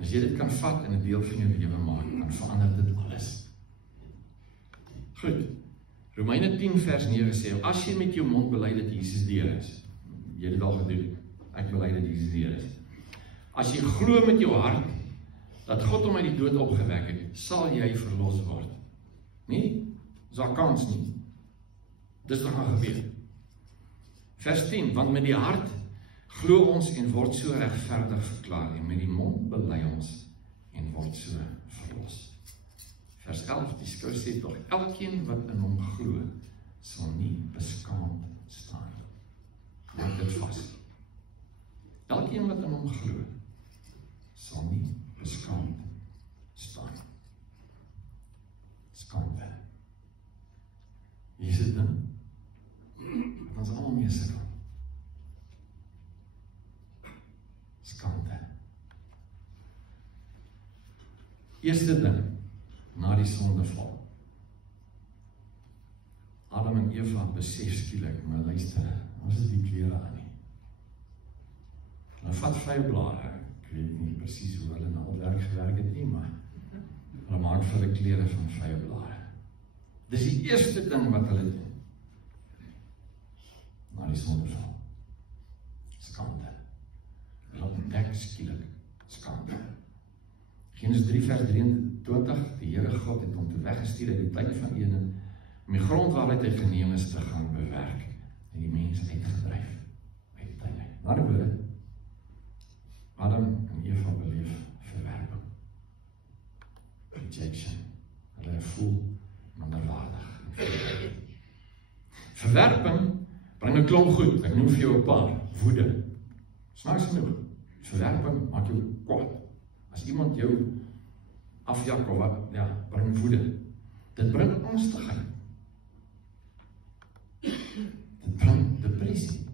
As jy dit kan vat en 'n deel van jou lewe maak, dan verander dit alles. Goed. Romeine 10 vers 9 sê, as jy met jou mond bely dat Jesus die Here is, jy het dit al gedoen, ek bely dat Jesus die Here is. As jy glo met jou hart, dat God hom uit die dood opgewek het, sal jy verlos word. Nee, is daar kans nie. Dis wat gaan gebeur. Vers 10, want met die hart glo ons en word so regverdig verklaar, en met die mond bely ons en word so verlos. Vers 11, die skrif sê tog, elkeen wat in hom glo, sal nie beskaamd staan. Maak dit vas. Elkeen wat in hom glo, sal nie beskaamd staan. Skaamte. Hier is dit ding, wat ons allemaal mee sukkel. Skaamte. Eerste ding, na die sondeval. Adam en Eva besef skielik, maar luister, ons is die klere aan nie. Nou vat vrye blare, ek weet nie presies hoe hulle naaldwerk gewerk het nie, maar hulle maak vir hulle klere van vrye blare. Dis die eerste ding wat hulle doen, na die sondeval. Skaamte. Hulle ontdek skielik skaamte. Genesis 3 vers 23, die Here God het hom toe weggestuur uit die tyd van Eden, om die grond waaruit hy geneem is te gaan bewerk, en die mens uitgedryf, uiteindelik. Na die woorde, Adam en Eva beleef verwerping, rejection, hulle voel minderwaardig. Verwerping bring 'n klomp goed, ek noem vir jou 'n paar, woede. Snaaks genoeg, verwerping maak jou kwaad. As iemand jou afjak of wat, ja, bring woede. Dit bring angstigheid. Dit bring depressie.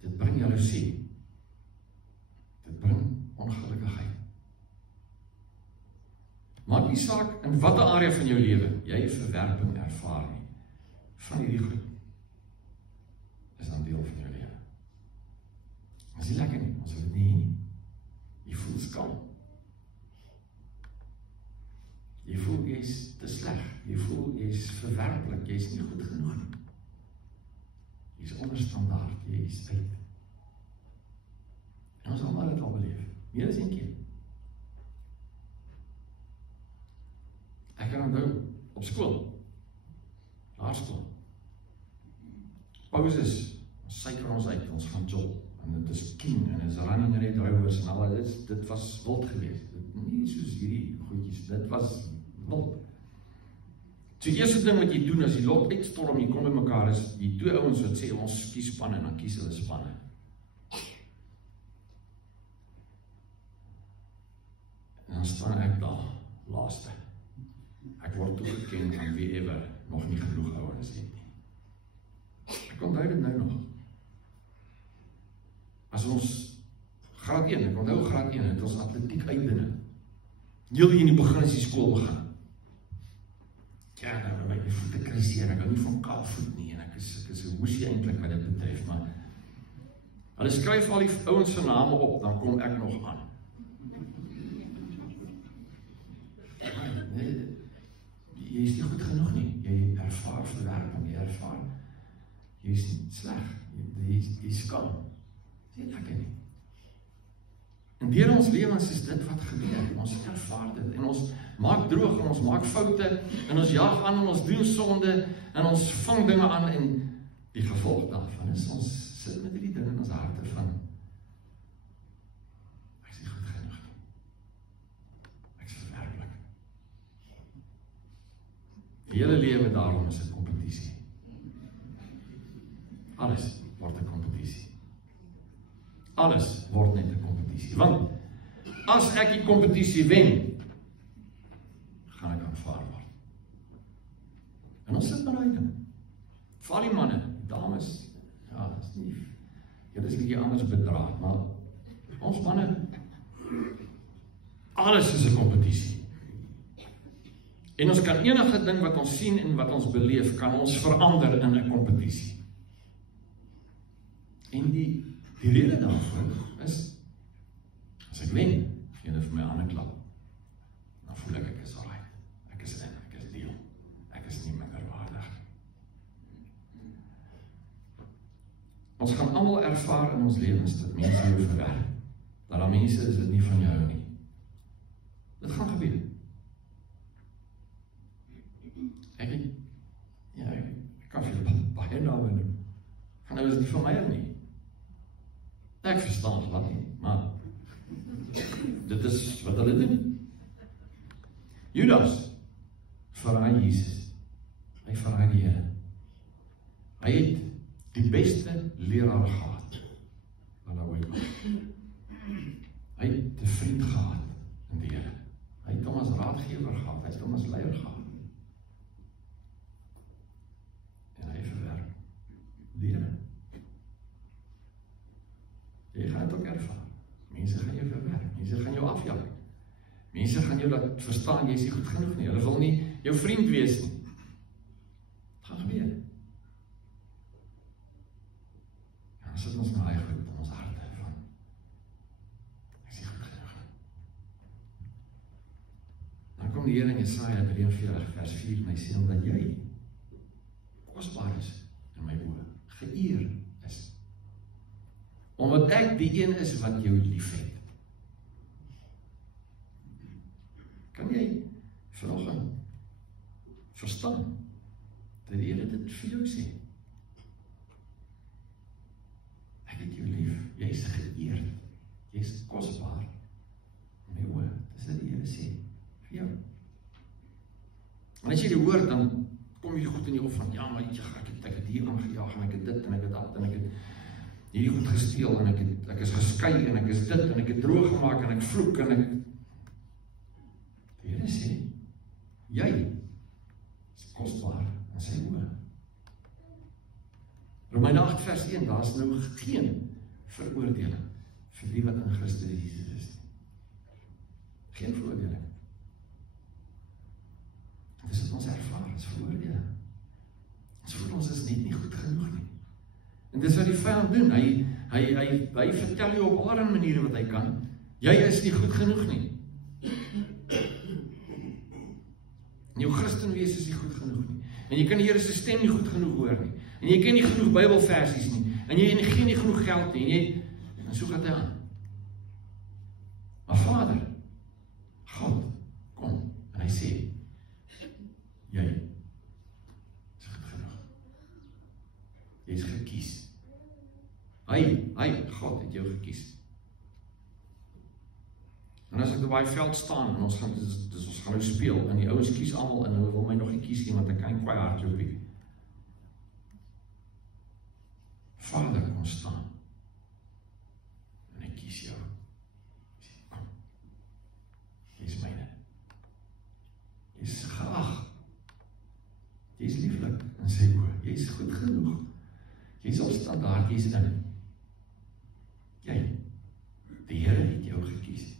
Dit bring jaloesie. Dit bring ongelukkigheid. Maak nie saak in watter area van jou lewe jy verwerping ervaar nie. Van hierdie goed is dan deel van jou lewe. Is nie lekker nie, ons wil dit nie. Jy voel skaam. Jy voel jy is te sleg. Jy voel jy is verwerplik. Jy is nie goed genoeg nie. Jy is onder standaard. Jy is uit. En ons allemaal het al beleef. Meer as een keer. Ek kan onthou op skool. Laerskool. Pauses. Ons suiker ons uit. Ons gaan jol. En dit is king. En dit is running red rovers. En al dit was wild geweest. Nie soos hierdie goedjies. Dit was wild. So die eerste ding wat jy doen as die lot uitstorm, jy kom by mekaar, is die twee ouens wat sê, ons kies spanne, en dan kies hulle spanne. En dan staan ek daar, laaste. Ek word toegeken van wie ever nog nie genoeg ouens het nie. Ek onthou dit nou nog. As ons graad 1, ek onthou graad 1, het ons atletiek uitdinne. Heel in die begin as die skool begin. Ja, dan my voete kriseer, ek hou nie van kaalvoet nie, en ek is een moesie eintlik wat dit betref, maar hulle skryf al die ouens se name op, dan kom ek nog aan. Nee, jy is nie goed genoeg nie, jy ervaar verwerping, jy ervaar, jy is nie sleg, jy skam, dis nie lekker nie. En deur ons lewens is dit wat gebeur, ons ervaar dit, en ons maak droog, en ons maak foute, en ons jaag aan, en ons doen sonde, en ons vang dinge aan, en die gevolg daarvan is, ons sit met die dinge in ons harte van, ek is nie goed genoeg nie, ek is verwerplik. Die hele lewe daarom is 'n kompetisie. Alles word 'n kompetisie. Alles word net 'n kompetisie. Want as ek die kompetisie wen, gaan ek aanvaar word. En ons sit met daai ding. Val die manne, dames, ja, dit is nie, julle is 'n bietjie anders bedraad, maar ons manne, alles is 'n kompetisie. En ons kan enige ding wat ons sien en wat ons beleef, kan ons verander in 'n kompetisie. En die rede daarvoor is, as ek wen, gee hulle vir my 'n ander klap. Dan voel ek is alright. Ek is in, ek is deel. Ek is nie minderwaardig. Ons gaan almal ervaar in ons lewens dat mense jou verwerp. Dat daar mense is dit nie van jou nie. Dit gaan gebeur. Ek kan vir baie name noem. Van nou is dit nie van my nie. Ek verstaan wat nie, maar dit is wat hulle doen. Judas verraai Jesus. Hy verraai die Here. Hy het die beste leraar gehad. Hy het 'n vriend gehad in die Here. Hy het hom as raadgewer gehad, hy het hom as leier gehad. En hy verwerp die Here. Jy gaan dit ook ervaar. Mense gaan jou verwerp, mense gaan jou afjak. Mense gaan jou laat verstaan, jy is nie goed genoeg nie. Hulle wil nie jou vriend wees nie. Het gaan gebeur. En dan sit ons nou eigenlijk in ons harte van, ek is nie goed genoeg nie. Dan kom die Here in Jesaja 43 vers 4 en hy sê, omdat jy kosbaar is in my oë, geëer is. Omdat ek die een is wat jou lief het. Kan jy vanoggend verstaan dat die Here dit vir jou sê? Ek het jou lief, jy is geëerd, jy is kosbaar in my oë. Dis wat die Here sê vir jou. En as jy dit hoor, dan kom jy goed in jou op van, ja, maar ek het hier aangejaag en ek het dit en ek het dat en ek het hierdie goed gesteel en ek is geskei en ek is dit en ek het droog gemaak en ek vloek en ek... Die Here sê, jy is kosbaar in sy oë. Romeine 8 vers 1, daar is nou geen veroordeling vir die wat in Christus Jesus is. Geen veroordeling. Dis wat ons ervaar, is veroordeling. Ons voel ons is net nie goed genoeg nie. En dis wat die vyand doen, hy vertel jou op allerlei maniere wat hy kan, jy is nie goed genoeg nie. En jou Christen wees is nie goed genoeg nie. En jy kan die Here se stem nie goed genoeg hoor nie. En jy ken nie genoeg Bybelversies nie. En jy gee nie genoeg geld nie. En so gaan dit aan. Maar Vader, God, kom. En hy sê, jy is goed genoeg. Jy is gekies. God het jou gekies. En as ek op die veld staan, en ons gaan nou speel, en die ouens kies almal, en hulle wil my nog nie kies nie, want ek kan kwaai hardloopie. Vader kom staan, en ek kies jou. Kom, jy is myne. Jy is geag. Jy is lieflik in sy oë. Jy is goed genoeg. Jy is op standaard, jy is in. Jy, die Here het jou gekies.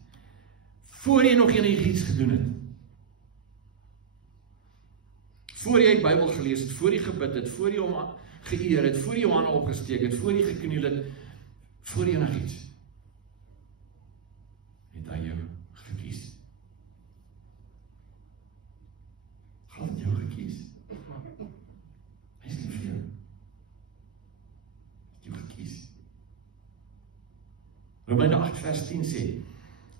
Voor jy nog enigiets gedoen het. Voor jy Bybel gelees het, voor jy gebid het, voor jy hom geëer het, voor jy jou hande opgesteek het, voor jy gekniel het, voor jy enigiets. Het hy jou gekies. God het jou gekies. Hy is nie vir jou. Het jou gekies. Romeine 8 vers 10 sê,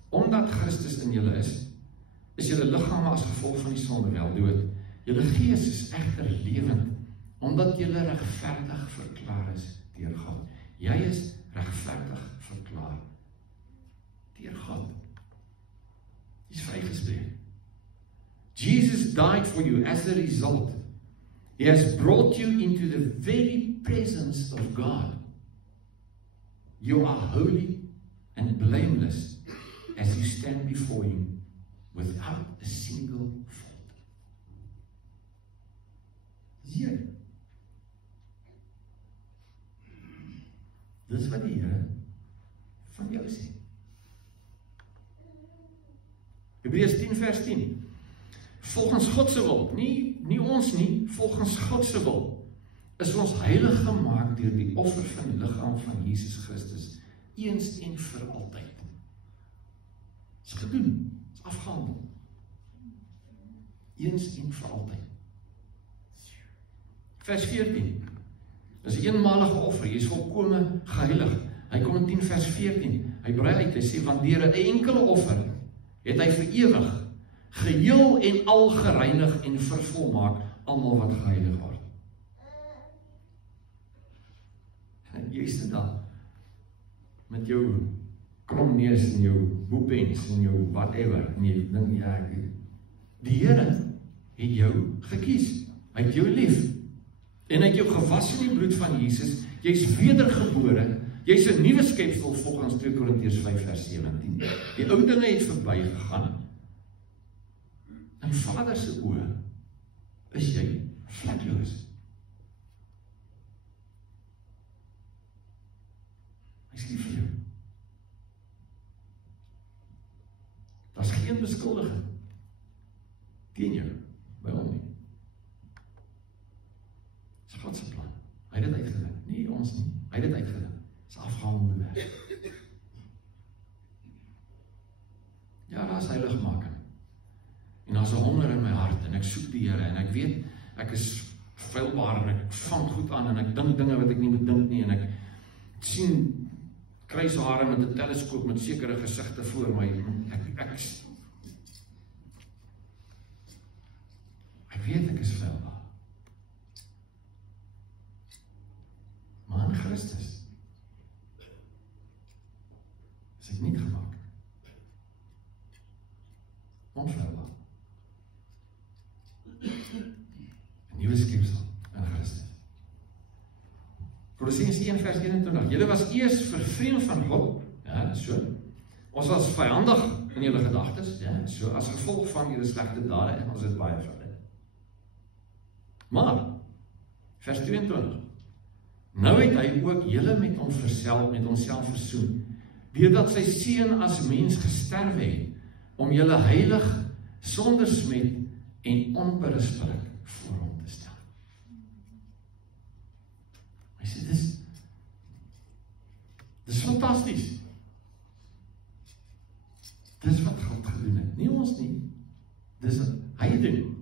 omdat Christus in julle is julle liggame as gevolg van die sonde wel dood. Julle gees is egter lewend, omdat julle regverdig verklaar is deur God. Jy is regverdig verklaar deur God. Jy is vrygespreek. Jesus died for you as a result. He has brought you into the very presence of God. You are holy and blameless as you stand before him without a single fault. Dis jy. Dis wat die Here van jou sê. Hebreërs 10 vers 10. Volgens God se wil, nie ons nie, volgens God se wil, is ons heilig gemaak deur die offer van die liggaam van Jesus Christus, eens en vir altyd. Is gedoen, is afgehandel. Eens en vir altyd. Vers 14. Dis 'n eenmalige offer, jy is volkome geheilig. Hy kom in 10 vers 14. Hy brei uit, hy sê, want deur 'n enkele offer het hy vir ewig, geheel en al gereinig en vervolmaak almal wat geheilig word. En jy sit daar met jou kromneus en jou boepens en jou whatever en jy dink, ja, die Here het jou gekies. Hy het jou lief. En hy het jou gewas in die bloed van Jesus. Jy is wedergebore. Jy is 'n nuwe skepsel volgens 2 Korintiërs 5 vers 17. Die ou dinge het verbygegaan. In Vader se oë is jy vlekloos. Hy is lief vir jou. Daar's geen beskuldiging teen jou by hom nie. Dis God se plan. Hy het dit uitgedink, nie ons nie. Hy het dit uitgedink. Dis afgehandelde werk. Ja, daar is heiligmaking. En daar's 'n honger in my hart en ek soek die Here en ek weet ek is feilbaar en ek vang goed aan en ek dink dinge wat ek nie moet dink nie en ek sien kruishare met 'n teleskoop met sekere gesigte voor my. Ek weet ek is feilbaar. Maar in Christus is ek nie gemaak. Onfeilbaar. 'n Nuwe skepsel in Christus. Kolossense 1 vers 21. Julle was eers vervreemd van God, ja, so. Ons was vyandig in julle gedagtes, ja, so as gevolg van julle slegte dade en ons het baie van dit. Maar vers 22. Nou het hy ook julle met onsself versoen, deurdat sy seun as mens gesterwe het, om julle heilig, sonder smet en onberispelik voor hom te stel. Hy sê, dis fantasties. Dis wat God gedoen het, nie ons nie. Dis wat hy doen.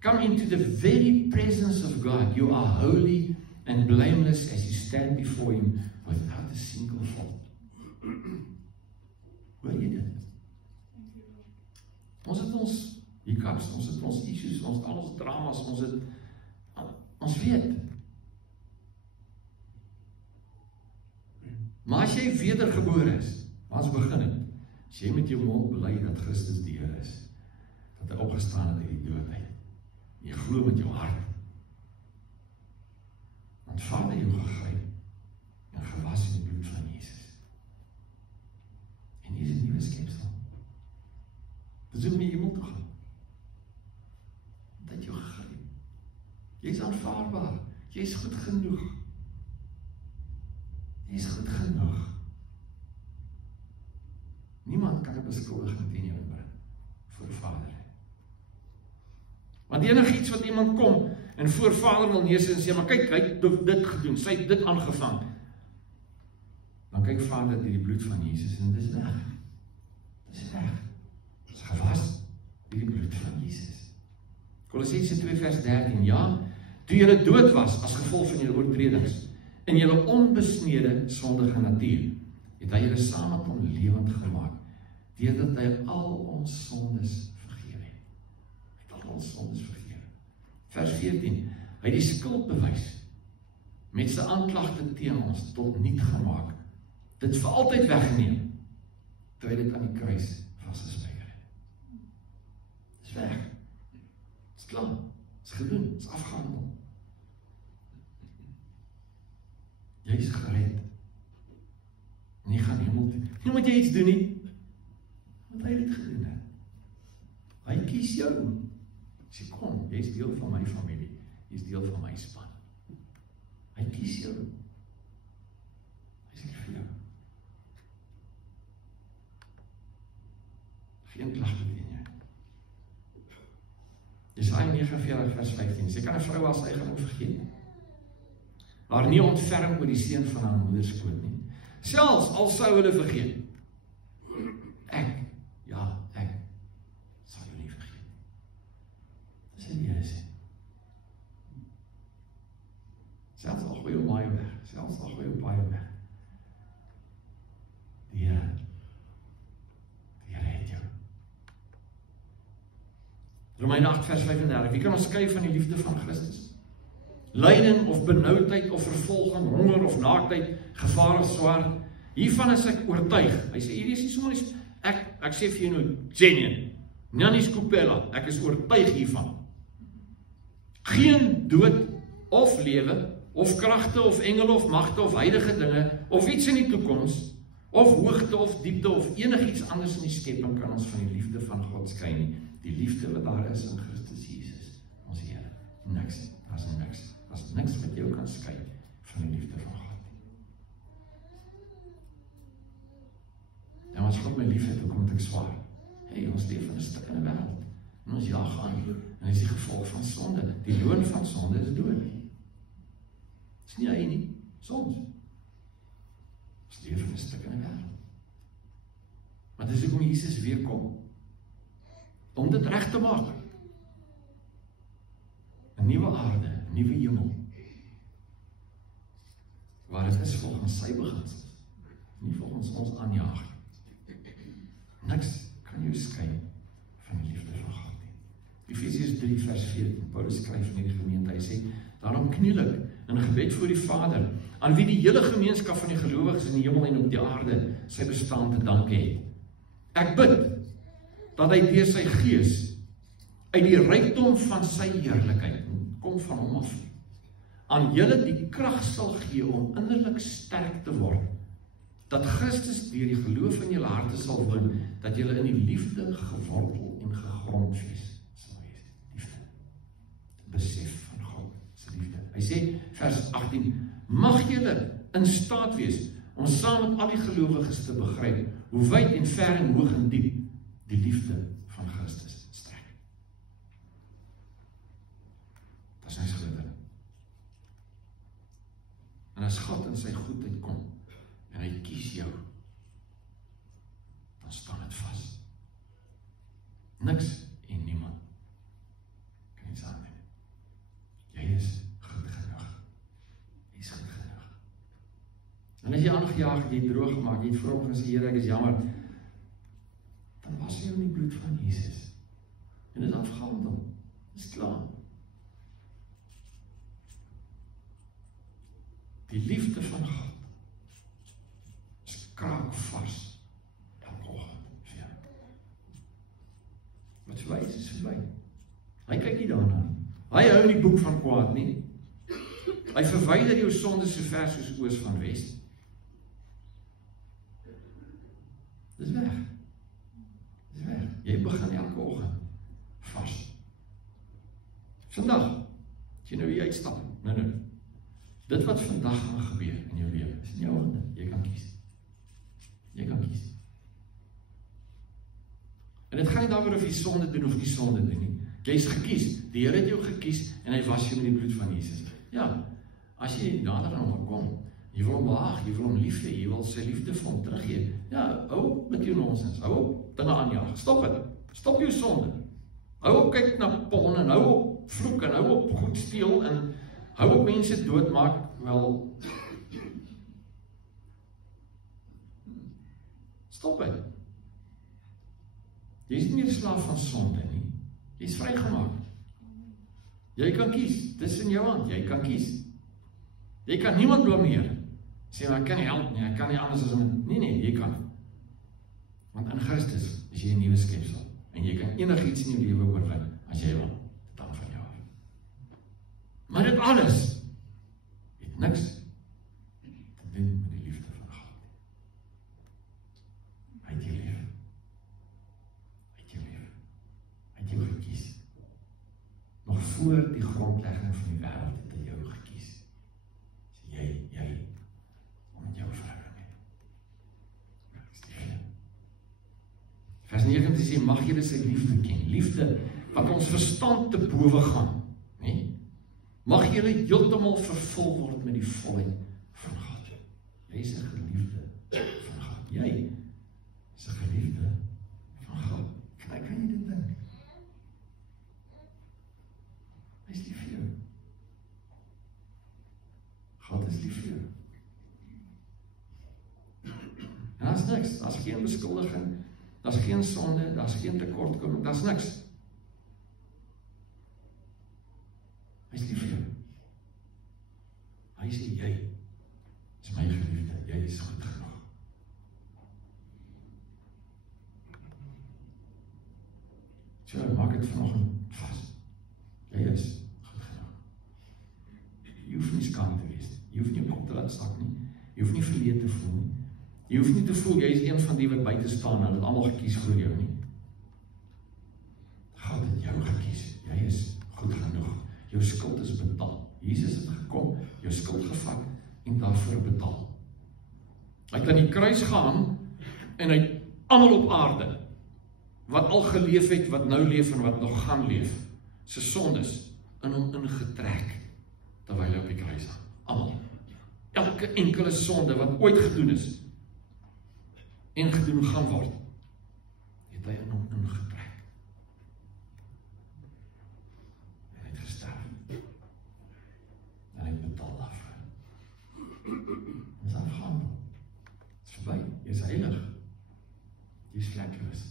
Come into the very presence of God. You are holy and blameless as you stand before him without a single fault. Hoor jy dit? Ons het ons hiccups, ons het ons issues, ons het al ons dramas, ons weet. Maar as jy wedergebore is, waar ons begin het, as jy met jou mond bely dat Christus die Here is, dat hy opgestaan het uit die dood uit, jy glo met jou hart, want Vader jou gegryp en gewas in die bloed van Jesus. En hier is 'n nuwe skepsel. Dis hoe jy moet gaan. Dat jou gegryp. Jy is aanvaarbaar. Jy is goed genoeg. Jy is goed genoeg. Niemand kan 'n beskuldiging teen jou inbring voor Vader. Want enigiets wat iemand kom en voor Vader wil neersit en sê, maar kyk, hy het dit gedoen, sy het dit aangevang. Dan kyk Vader deur die bloed van Jesus en dis weg. Dis weg. Dis gewas deur die bloed van Jesus. Kolossense 2 vers 13, ja, toe julle dood was as gevolg van julle oortredings, in julle onbesnede sondige natuur, het hy julle saam met hom lewend gemaak, deurdat hy al ons sondes vergewe het. Hy het al ons sondes vergewe. Vers 14, hy het die skuldbewys met sy aanklagte teen ons tot niet gemaak, dit vir altyd weggeneem, toe hy dit aan die kruis vasgespijker het. Dit is weg. Het is klaar. Het is gedoen. Het is afgehandel. Jy is gered. En jy gaan hemel toe. Nie moet jy iets doen nie. Want hy het dit gedoen. Hy kies jou. Sê kom, jy is deel van my familie. Jy is deel van my span. Hy kies jou. Hy sê vir jou. Geen klagte teen jou. Jesaja 49 vers 15. Sy kan 'n vrou as eienaar vergeet. Haar nie ontferm oor die seun van haar moeder skoot nie. Selfs al sou hulle vergeet. Ek Romeine 8 vers 35, wie kan ons skei van die liefde van Christus? Lyding of benoudheid of vervolging, honger of naaktheid, gevaar of swaard, hiervan is ek oortuig. Hy sê, hierdie is nie sommer nie, ek sê vir jou nou, genuine, Nannis Kopela, ek is oortuig hiervan. Geen dood of lewe, of kragte, of engele, of magte, of heilige dinge, of iets in die toekoms, of hoogte, of diepte, of enigiets anders in die skepping kan ons van die liefde van God skei nie. Die liefde wat daar is in Christus Jesus, ons Here. Niks, daar is niks. Daar is niks wat jou kan skei van die liefde van God. En as God my lief het, hoe kom ek swaar? Hey, ons leef in 'n stikkende wêreld. En ons jaag aan. En is die gevolg van sonde. Die loon van sonde is dood. Dis nie hy nie, soms. Ons leef in 'n stikkende wêreld. Maar dis hoekom Jesus weer kom. Om dit reg te maak. 'n nuwe aarde, 'n nuwe hemel. Waar dit is volgens sy beginsels. Nie volgens ons aanjaag. Niks kan jou skei van die liefde van God nie. Efesiërs 3 vers 14, Paulus skryf in hierdie gemeente, hy sê, daarom kniel ek in gebed voor die Vader, aan wie die hele gemeenskap van die gelowiges in die hemel en op die aarde sy bestaan te danke het. Ek bid, dat hy deur sy gees, uit die rykdom van sy heerlikheid, kom van hom af, aan julle die krag sal gee om innerlik sterk te word, dat Christus deur die geloof in julle harte sal woon, dat julle in die liefde gewortel en gegrondves sal wees. Liefde. Besef van God se liefde. Hy sê, vers 18, mag julle in staat wees om saam met al die gelowiges te begryp, hoe wyd en ver en hoog en diep die liefde van Christus strek. Dat is niks groter. En as God in sy goedheid kom, en hy kies jou, dan staan het vas. Niks en niemand kan iets aanneem. Jy is goed genoeg. Jy is goed genoeg. En as jy aangejaag, jy droog gemaak, jy het vir hom gesê, Here, ek is jammer, dan was jy in die bloed van Jesus. En dit is afgehandel. Dit is klaar. Die liefde van God kraakvars elke oggend vir jou. Wat verby is verby. Hy kyk nie daarna nie. Hy hou nie boek van kwaad nie. Hy verwyder jou sonde so ver soos oos van wes. Dis weg. Dis weg. Jy begin elke oggend vars. Vandag, as jy nou hier uitstap, nou. Dit wat vandag gaan gebeur in jou lewe, is in jou hande. Jy kan kies. Jy kan kies. En dit gaan nie daaroor of jy sonde doen of nie sonde doen nie. Jy is gekies. Die Here het jou gekies en hy was jou met die bloed van Jesus. Ja, as jy nader aan hom kom, jy wil hom behaag, jy wil hom lief hê, jy wil sy liefde vir hom teruggee. Ja, hou op met jou nonsens. Hou op dinge aanjaag. Stop dit. Stop jou sonde. Hou op kyk na porn en hou op vloek en hou op goed steel en hou op mense doodmaak. Wel, stop het. Jy is nie meer slaaf van sonde nie. Jy is vrygemaak. Jy kan kies. Dis in jou hand. Jy kan kies. Jy kan niemand blameer. Sê maar, ek kan nie help nie. Ek kan nie anders as om. Nee, jy kan. Want in Christus is jy 'n nuwe skepsel. En jy kan enigiets in jou lewe oorwin as jy wil. Dit hang van jou af. Maar dit alles het niks te doen met die liefde van God. Hy het jou lief. Hy het jou lief. Hy het jou gekies. Nog voor die grondlegging van die wêreld het hy jou gekies. So jy, om met jou verhouding hê. Vers 19 sê, mag julle sy liefde ken. Liefde wat ons verstand te bowe gaan. Nee? Mag julle heeltemal vervul word met die volheid van God. Jy is 'n geliefde van God. Jy is 'n geliefde van God. Kan jy dit dink? Hy is lief vir jou. God is lief vir jou. En daar is niks, daar is geen beskuldiging, daar is geen sonde, daar is geen tekortkoming, daar is niks. Hy is lief vir jou. Hy sê, jy is my geliefde, jy is goed genoeg. So, maak het vanoggend vas. Jy is goed genoeg. Jy hoef nie skaam te wees. Jy hoef nie op te laat sak nie. Jy hoef nie verleed te voel nie. Jy hoef nie te voel, jy is een van die wat buite staan, en het allemaal gekies vir jou nie. God het jou gekies. Jy is goed genoeg. Jou skuld is betaal. Jesus het gekom, jou skuld gevat, en daarvoor betaal. Hy het aan die kruis gaan, en hy het almal op aarde, wat al geleef het, wat nou leef, en wat nog gaan leef, sy sondes, in hom ingetrek, terwyl hy op die kruis hang. Almal. Elke enkele sonde, wat ooit gedoen is, en gedoen gaan word, het hy in hom ingetrek. En hy het gesterf. En hy het betaal daarvoor. En is afgehandel. Het is verby. Jy is heilig. Jy is vlekloos.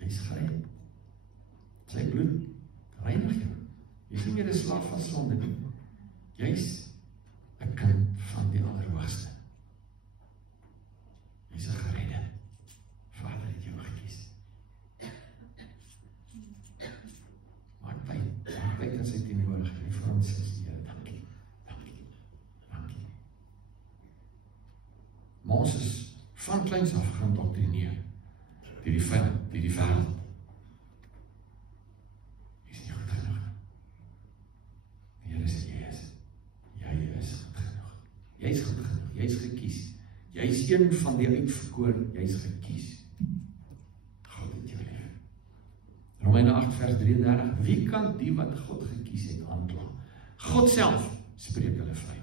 Jy is gered. Sy bloed reinig jou. Jy is nie meer 'n slaaf van sonde nie. Jy is 'n kind van die Allerhoogste. Jy is 'n geredde. Vader het jou gekies. Maak tyd in sy teenwoordigheid. Vir ons is die Here, dankie. Dankie. Maar ons is van kleins af geïndoktrineer deur die vyand, deur die wêreld. Jy is nie goed genoeg. Die Here sê jy is goed genoeg. Jy is goed genoeg. Jy is gekies. Jy is een van die uitverkoren, jy is gekies. God het jou lief. Romeine 8 vers 33, wie kan die wat God gekies het aankla? God self spreek hulle vry.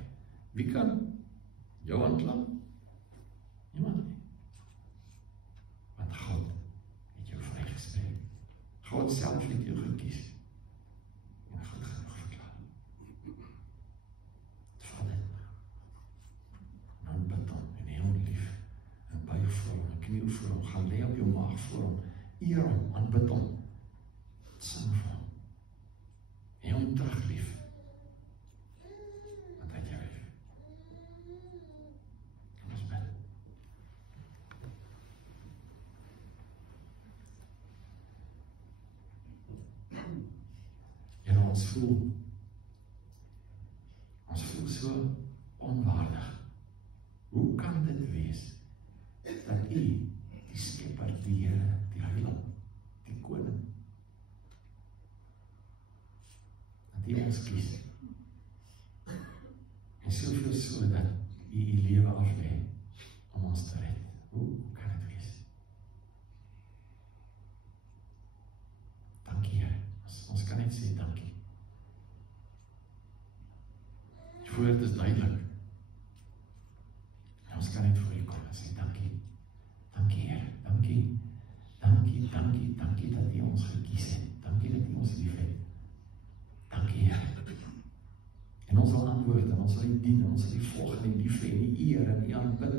Wie kan jou aankla? Niemand nie. Want God het jou vrygespreek. God self het jou gekies. En goed genoeg verklaar. Vader, aanbid hom en hê hom lief, en buig voor hom, en kniel voor hom, gaan lê op jou maag voor hom, eer hom, aanbid hom, sing vir hom, hê hom terug lief, want hy het jou lief. Kom ons bid. Here, ons voel so onwaardig. Hoe kan dit wees, dat U, die Skepper, die Here, die Heiland, die Koning, dat U ons kies, en soveel so dat U lewe aflê, om ons te red? Hoe kan dit wees? Dankie, Here. Ons kan net sê dankie. Die woord is duidelik. Ons kan net voor U kom en sê dankie. Dankie, Heer. Dankie. Dankie dat U ons gekies het. Dankie dat U ons lief het. Dankie, Heer. En ons wil antwoord, en ons wil U dien, en ons wil U volg, en U lief hê, en U eer, en U aanbid,